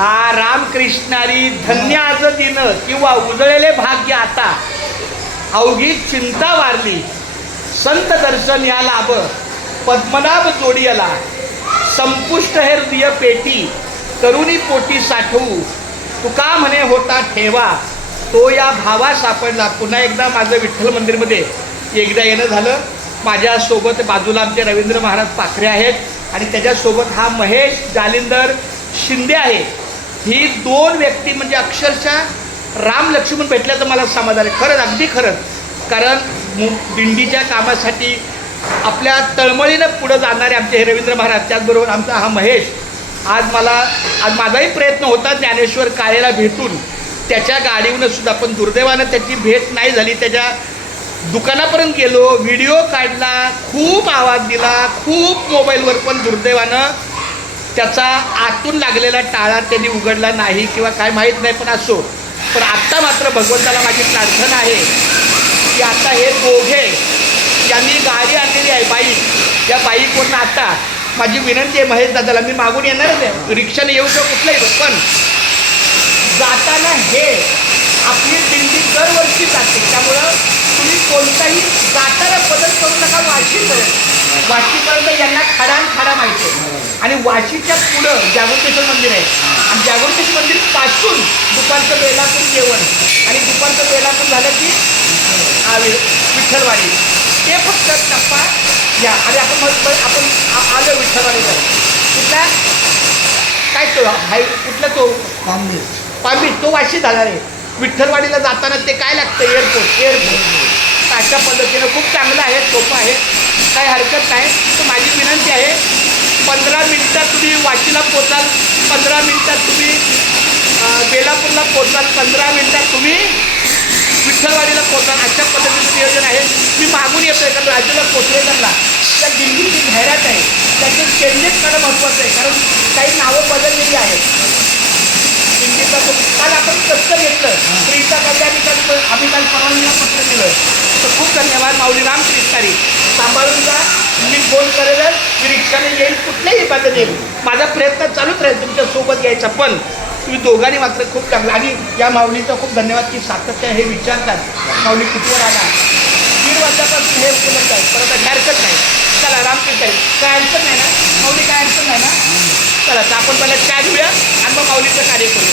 रामकृष्णारी धन्य आज दिन किंवा उजळलेले भाग्य आता अवघी चिंता वारली संत दर्शन या लाभ पद्मनाभ जोडियाला संपुष्ट हे हृदय पेटी करुणी पोटी साठवू तुका म्हणे होता ठेवा तो या भावा सापडला. पुन्हा एकदा माझं विठ्ठल मंदिरमध्ये एकदा येणं झालं. माझ्यासोबत बाजूला आमचे रवींद्र महाराज पाखरे आहेत आणि त्याच्यासोबत हा महेश जालिंदर शिंदे आहे. ही दोन व्यक्ती म्हणजे अक्षरशः राम लक्ष्मण भेटल्याचं मला समाधान आहे. खरंच अगदी खरंच. कारण दिंडीच्या कामासाठी आपल्या तळमळीनं पुढं जाणारे आमचे हे रवींद्र महाराज त्याचबरोबर आमचा हा महेश. आज माझाही प्रयत्न होता ज्ञानेश्वर काळेला भेटून त्याच्या गाडीवरून सुद्धा, पण दुर्दैवानं त्याची भेट नाही झाली. त्याच्या दुकानापर्यंत गेलो, व्हिडिओ काढला, खूप आवाज दिला, खूप मोबाईलवर, पण दुर्दैवानं त्याचा आतून लागलेला टाळा त्यांनी उघडला नाही किंवा काय माहीत नाही. पण असो, पण आत्ता मात्र भगवंताला माझी प्रार्थना आहे की आता हे दोघे ज्यांनी गाडी आणलेली आहे बाईक, त्या बाईकवरून आता माझी विनंती आहे महेश दादाला, मी मागून येणारच आहे, रिक्षाने येऊ का कुठलंही, पण जाताना हे आपली दिंडी दरवर्षी जाते. त्यामुळं तुम्ही कोणताही जाताना बदल करू नका. वाशीपर्यंत यांना खडा माहिती आहे आणि वाशीच्या पुढं जागृतेश्वर मंदिर आहे आणि जागृतेश्वर मंदिर पासून दुपारचं बेलापूर जेवण आणि दुपारचं बेलापूर झालं की विठ्ठलवाडी, ते फक्त टप्पा या. आणि आपण आलो विठ्ठलवाडीला. कुठला काय तो हाय कुठला तो पांबी तो वाशी झाला रे. विठ्ठलवाडीला जाताना ते काय लागतं एअरपोर्ट अशा पद्धतीनं खूप चांगलं आहे, सोपं आहे, काही हरकत नाही. तर माझी विनंती आहे 15 मिनिटात तुम्ही वाशीला पोचाल, 15 मिनिटात तुम्ही बेलापूरला पोचाल, 15 मिनिटात तुम्ही विठ्ठलवाडीला पोचाल. अशा पद्धतीचं नियोजन आहे. मी मागून येतो आहे कारण राज्याला पोचलेल्यांना त्या दिल्लीची जाहिरात आहे त्याचे चेंजेस करणं महत्त्वाचं आहे. कारण काही नावं बदललेली आहेत. दिल्लीचा तो काल आपण कष्ट घेतलं प्रीता कल्याण आम्ही काल परवानगीला पत्र दिलं. तर खूप धन्यवाद माऊली रामकृष्णारी. सांभाळून जा, मी फोन करेल, मी रिक्षाने येईल, कुठल्याही पद्धत येईल. माझा प्रयत्न चालूच राहील तुमच्यासोबत यायचा. पण तुम्ही दोघांनी मात्र खूप चांगलं. आणि या माऊलीचा खूप धन्यवाद की सातत्य हे विचारतात माऊली कुठवर आला. 1.5 वाजल्यापासून हे उपलब्ध आहे, परत काय हरकत नाही. चला रामकृष्णारी, काय अडचण नाही ना माऊली, काय अडचण नाही ना. चला तर आपण पहिला चहा घेऊया आणि मग माऊलीचं कार्य करू.